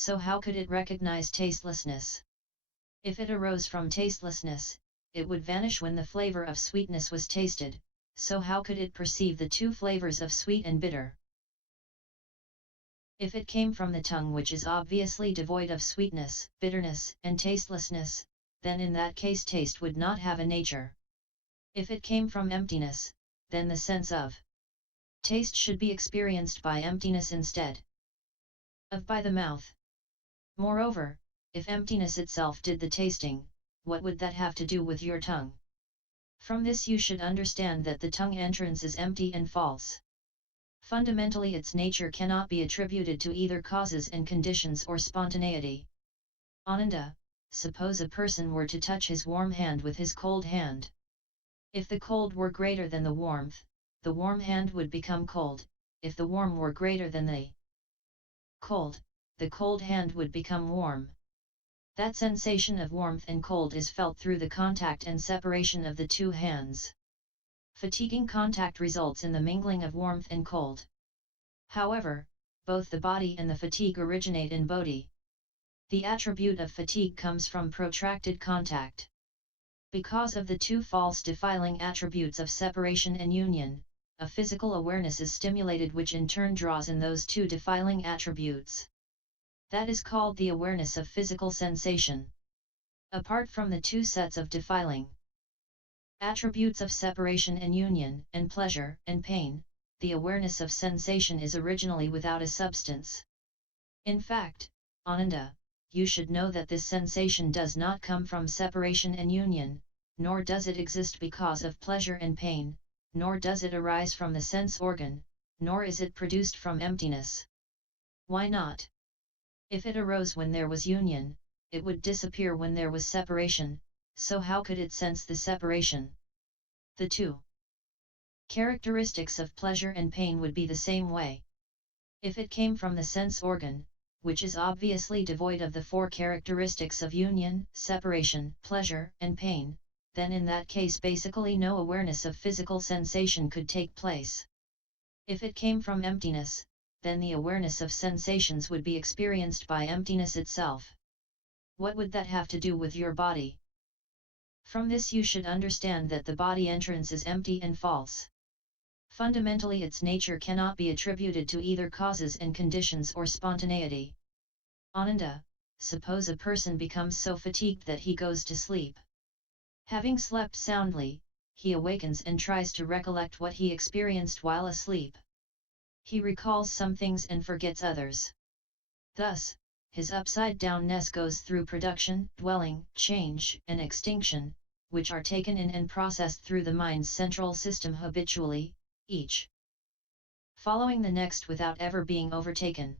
so how could it recognize tastelessness? If it arose from tastelessness, it would vanish when the flavor of sweetness was tasted, so how could it perceive the two flavors of sweet and bitter? If it came from the tongue, which is obviously devoid of sweetness, bitterness, and tastelessness, then in that case taste would not have a nature. If it came from emptiness, then the sense of taste should be experienced by emptiness instead of by the mouth. Moreover, if emptiness itself did the tasting, what would that have to do with your tongue? From this you should understand that the tongue entrance is empty and false. Fundamentally its nature cannot be attributed to either causes and conditions or spontaneity. Ananda, suppose a person were to touch his warm hand with his cold hand. If the cold were greater than the warm hand would become cold. If the warm were greater than the cold hand would become warm. That sensation of warmth and cold is felt through the contact and separation of the two hands. Fatiguing contact results in the mingling of warmth and cold. However, both the body and the fatigue originate in bodhi. The attribute of fatigue comes from protracted contact. Because of the two false defiling attributes of separation and union, a physical awareness is stimulated, which in turn draws in those two defiling attributes. That is called the awareness of physical sensation. Apart from the two sets of defiling attributes of separation and union, and pleasure and pain, the awareness of sensation is originally without a substance. In fact, Ananda, you should know that this sensation does not come from separation and union, nor does it exist because of pleasure and pain, nor does it arise from the sense organ, nor is it produced from emptiness. Why not? If it arose when there was union, it would disappear when there was separation, so how could it sense the separation? The two characteristics of pleasure and pain would be the same way. If it came from the sense organ, which is obviously devoid of the four characteristics of union, separation, pleasure, and pain, then in that case basically no awareness of physical sensation could take place. If it came from emptiness, then the awareness of sensations would be experienced by emptiness itself. What would that have to do with your body? From this you should understand that the body entrance is empty and false. Fundamentally its nature cannot be attributed to either causes and conditions or spontaneity. Ananda, suppose a person becomes so fatigued that he goes to sleep. Having slept soundly, he awakens and tries to recollect what he experienced while asleep. He recalls some things and forgets others. Thus, his upside-downness goes through production, dwelling, change, and extinction, which are taken in and processed through the mind's central system habitually, each following the next without ever being overtaken.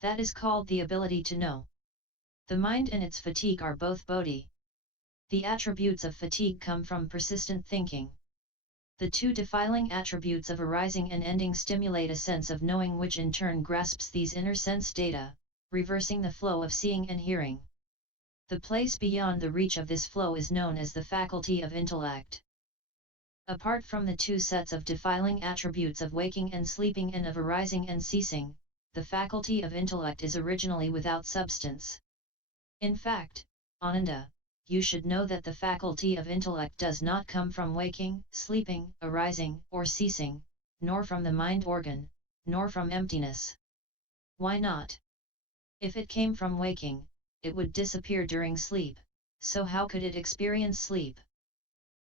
That is called the ability to know. The mind and its fatigue are both bodhi. The attributes of fatigue come from persistent thinking. The two defiling attributes of arising and ending stimulate a sense of knowing, which in turn grasps these inner sense data, reversing the flow of seeing and hearing. The place beyond the reach of this flow is known as the faculty of intellect. Apart from the two sets of defiling attributes of waking and sleeping and of arising and ceasing, the faculty of intellect is originally without substance. In fact, Ananda, you should know that the faculty of intellect does not come from waking, sleeping, arising, or ceasing, nor from the mind organ, nor from emptiness. Why not? If it came from waking, it would disappear during sleep, so how could it experience sleep?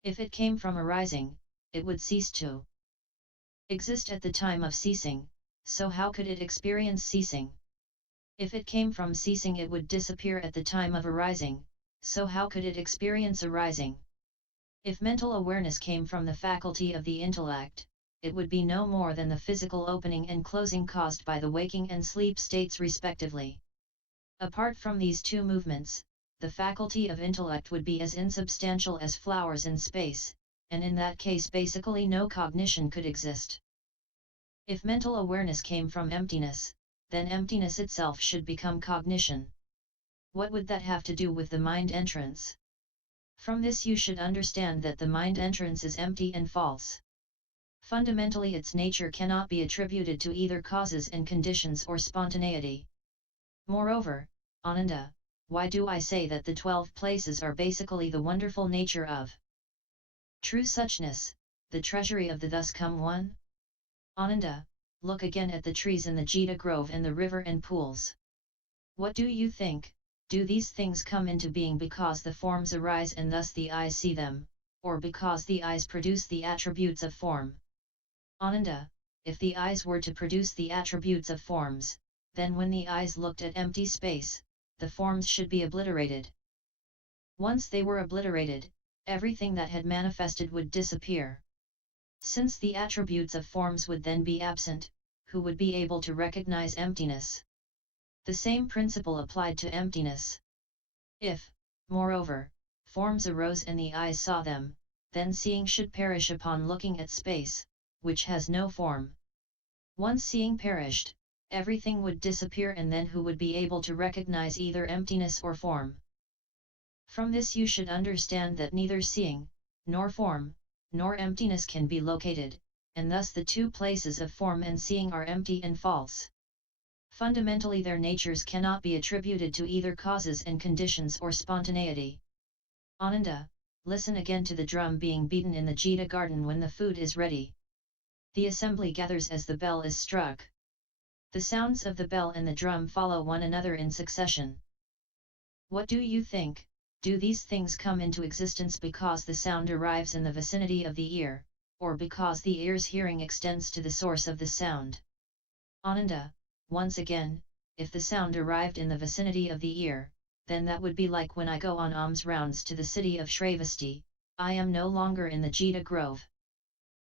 If it came from arising, it would cease to exist at the time of ceasing, so how could it experience ceasing? If it came from ceasing, it would disappear at the time of arising, so how could it experience arising? If mental awareness came from the faculty of the intellect, it would be no more than the physical opening and closing caused by the waking and sleep states respectively. Apart from these two movements, the faculty of intellect would be as insubstantial as flowers in space, and in that case basically no cognition could exist. If mental awareness came from emptiness, then emptiness itself should become cognition. What would that have to do with the mind entrance? From this you should understand that the mind entrance is empty and false. Fundamentally its nature cannot be attributed to either causes and conditions or spontaneity. Moreover, Ananda, why do I say that the 12 places are basically the wonderful nature of true suchness, the treasury of the thus come one? Ananda, look again at the trees in the Jita grove and the river and pools. What do you think? Do these things come into being because the forms arise and thus the eyes see them, or because the eyes produce the attributes of form? Ananda, if the eyes were to produce the attributes of forms, then when the eyes looked at empty space, the forms should be obliterated. Once they were obliterated, everything that had manifested would disappear. Since the attributes of forms would then be absent, who would be able to recognize emptiness? The same principle applied to emptiness. If, moreover, forms arose and the eyes saw them, then seeing should perish upon looking at space, which has no form. Once seeing perished, everything would disappear and then who would be able to recognize either emptiness or form? From this you should understand that neither seeing, nor form, nor emptiness can be located, and thus the two places of form and seeing are empty and false. Fundamentally their natures cannot be attributed to either causes and conditions or spontaneity. Ananda, listen again to the drum being beaten in the Jita garden when the food is ready. The assembly gathers as the bell is struck. The sounds of the bell and the drum follow one another in succession. What do you think? Do these things come into existence because the sound arrives in the vicinity of the ear, or because the ear's hearing extends to the source of the sound? Ananda, once again, if the sound arrived in the vicinity of the ear, then that would be like when I go on alms rounds to the city of Shravasti, I am no longer in the Jita grove.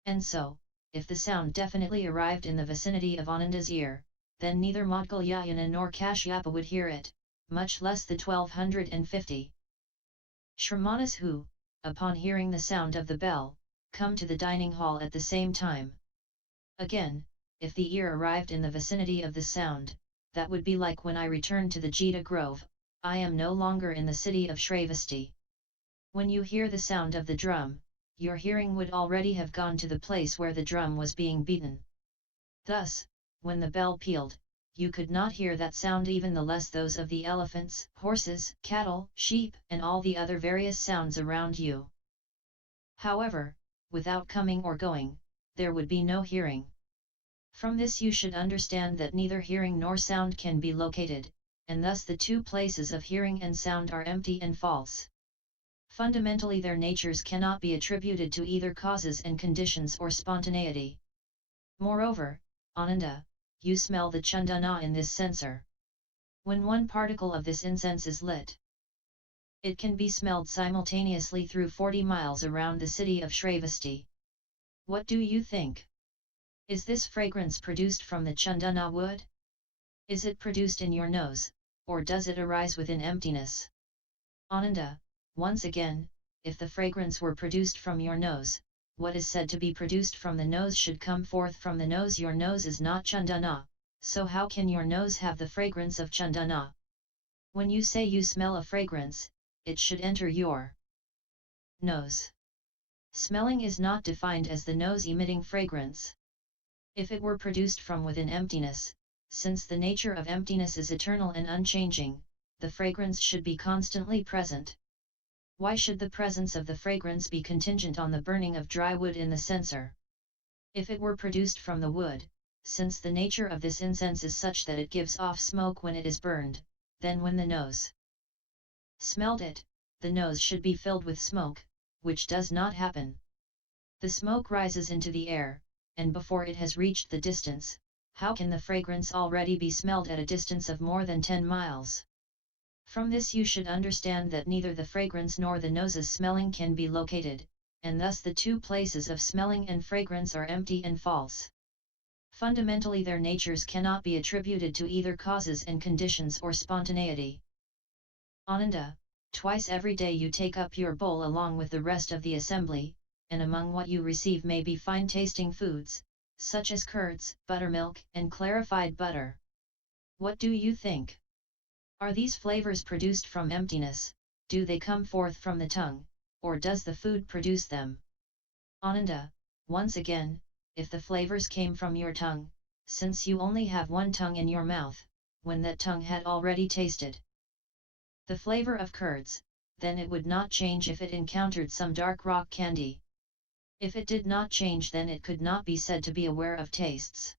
And so, if the sound definitely arrived in the vicinity of Ananda's ear, then neither Maudgalyayana nor Kashyapa would hear it, much less the 1250. Shramanas who, upon hearing the sound of the bell, come to the dining hall at the same time. Again, if the ear arrived in the vicinity of the sound, that would be like when I returned to the Jita grove, I am no longer in the city of Shravasti. When you hear the sound of the drum, your hearing would already have gone to the place where the drum was being beaten. Thus, when the bell pealed, you could not hear that sound, even the less those of the elephants, horses, cattle, sheep, and all the other various sounds around you. However, without coming or going, there would be no hearing. From this you should understand that neither hearing nor sound can be located, and thus the two places of hearing and sound are empty and false. Fundamentally their natures cannot be attributed to either causes and conditions or spontaneity. Moreover, Ananda, you smell the chandana in this censer. When one particle of this incense is lit, it can be smelled simultaneously through 40 miles around the city of Shravasti. What do you think? Is this fragrance produced from the chandana wood? Is it produced in your nose, or does it arise within emptiness? Ananda, once again, if the fragrance were produced from your nose, what is said to be produced from the nose should come forth from the nose. Your nose is not chandana, so how can your nose have the fragrance of chandana? When you say you smell a fragrance, it should enter your nose. Smelling is not defined as the nose emitting fragrance. If it were produced from within emptiness, since the nature of emptiness is eternal and unchanging, the fragrance should be constantly present. Why should the presence of the fragrance be contingent on the burning of dry wood in the censer? If it were produced from the wood, since the nature of this incense is such that it gives off smoke when it is burned, then when the nose smelled it, the nose should be filled with smoke, which does not happen. The smoke rises into the air, and before it has reached the distance, how can the fragrance already be smelled at a distance of more than 10 miles? From this you should understand that neither the fragrance nor the nose's smelling can be located, and thus the two places of smelling and fragrance are empty and false. Fundamentally their natures cannot be attributed to either causes and conditions or spontaneity. Ananda, twice every day you take up your bowl along with the rest of the assembly, and among what you receive may be fine-tasting foods, such as curds, buttermilk, and clarified butter. What do you think? Are these flavors produced from emptiness? Do they come forth from the tongue, or does the food produce them? Ananda, once again, if the flavors came from your tongue, since you only have one tongue in your mouth, when that tongue had already tasted the flavor of curds, then it would not change if it encountered some dark rock candy. If it did not change, then it could not be said to be aware of tastes.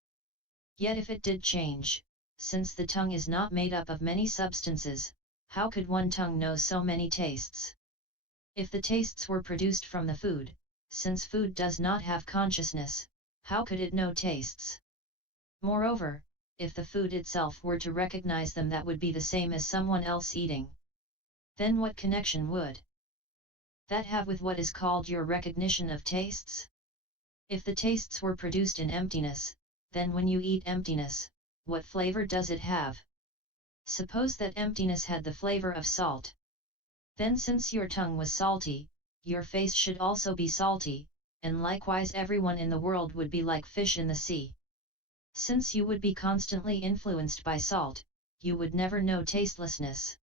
Yet if it did change, since the tongue is not made up of many substances, how could one tongue know so many tastes? If the tastes were produced from the food, since food does not have consciousness, how could it know tastes? Moreover, if the food itself were to recognize them, that would be the same as someone else eating. Then what connection would that have with what is called your recognition of tastes? If the tastes were produced in emptiness, then when you eat emptiness, what flavor does it have? Suppose that emptiness had the flavor of salt. Then since your tongue was salty, your face should also be salty, and likewise everyone in the world would be like fish in the sea. Since you would be constantly influenced by salt, you would never know tastelessness.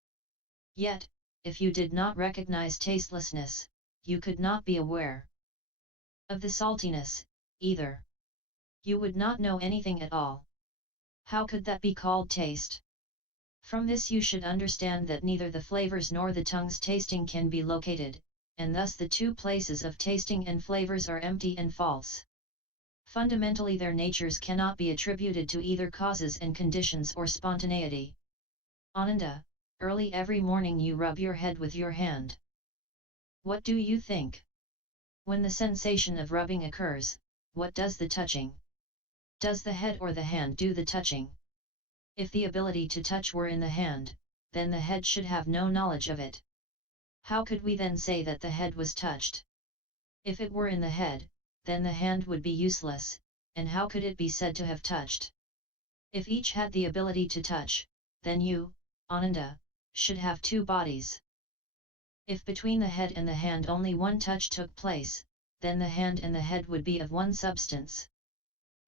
Yet, if you did not recognize tastelessness, you could not be aware of the saltiness, either. You would not know anything at all. How could that be called taste? From this you should understand that neither the flavors nor the tongue's tasting can be located, and thus the two places of tasting and flavors are empty and false. Fundamentally their natures cannot be attributed to either causes and conditions or spontaneity. Ananda, early every morning you rub your head with your hand. What do you think? When the sensation of rubbing occurs, what does the touching? Does the head or the hand do the touching? If the ability to touch were in the hand, then the head should have no knowledge of it. How could we then say that the head was touched? If it were in the head, then the hand would be useless, and how could it be said to have touched? If each had the ability to touch, then you, Ananda, should have two bodies. If between the head and the hand only one touch took place, then the hand and the head would be of one substance.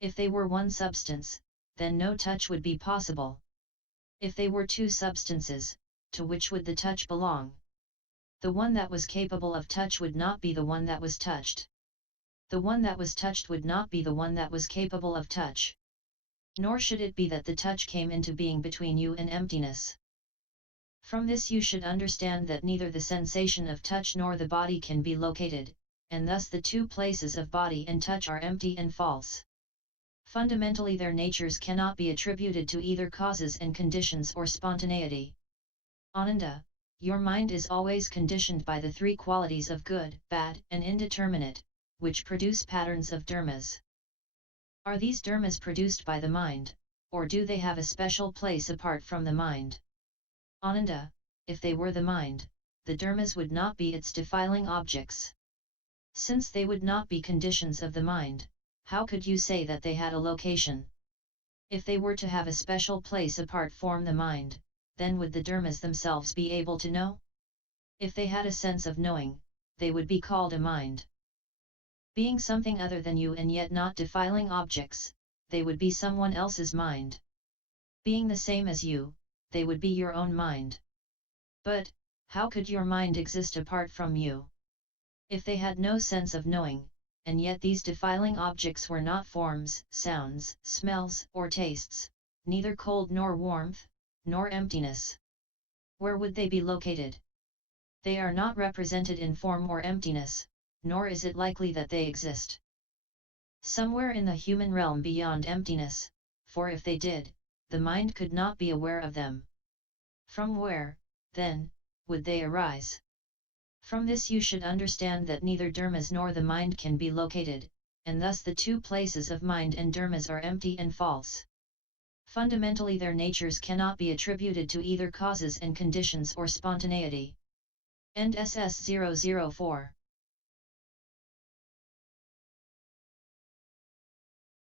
If they were one substance, then no touch would be possible. If they were two substances, to which would the touch belong? The one that was capable of touch would not be the one that was touched. The one that was touched would not be the one that was capable of touch. Nor should it be that the touch came into being between you and emptiness. From this you should understand that neither the sensation of touch nor the body can be located, and thus the two places of body and touch are empty and false. Fundamentally their natures cannot be attributed to either causes and conditions or spontaneity. Ananda, your mind is always conditioned by the three qualities of good, bad, and indeterminate, which produce patterns of dharmas. Are these dharmas produced by the mind, or do they have a special place apart from the mind? Ananda, if they were the mind, the dharmas would not be its defiling objects. Since they would not be conditions of the mind, how could you say that they had a location? If they were to have a special place apart from the mind, then would the dharmas themselves be able to know? If they had a sense of knowing, they would be called a mind. Being something other than you and yet not defiling objects, they would be someone else's mind. Being the same as you, they would be your own mind. But, how could your mind exist apart from you? If they had no sense of knowing, and yet these defiling objects were not forms, sounds, smells, or tastes, neither cold nor warmth, nor emptiness, where would they be located? They are not represented in form or emptiness, nor is it likely that they exist somewhere in the human realm beyond emptiness, for if they did, the mind could not be aware of them. From where, then, would they arise? From this you should understand that neither dharmas nor the mind can be located, and thus the two places of mind and dharmas are empty and false. Fundamentally their natures cannot be attributed to either causes and conditions or spontaneity. End SS 004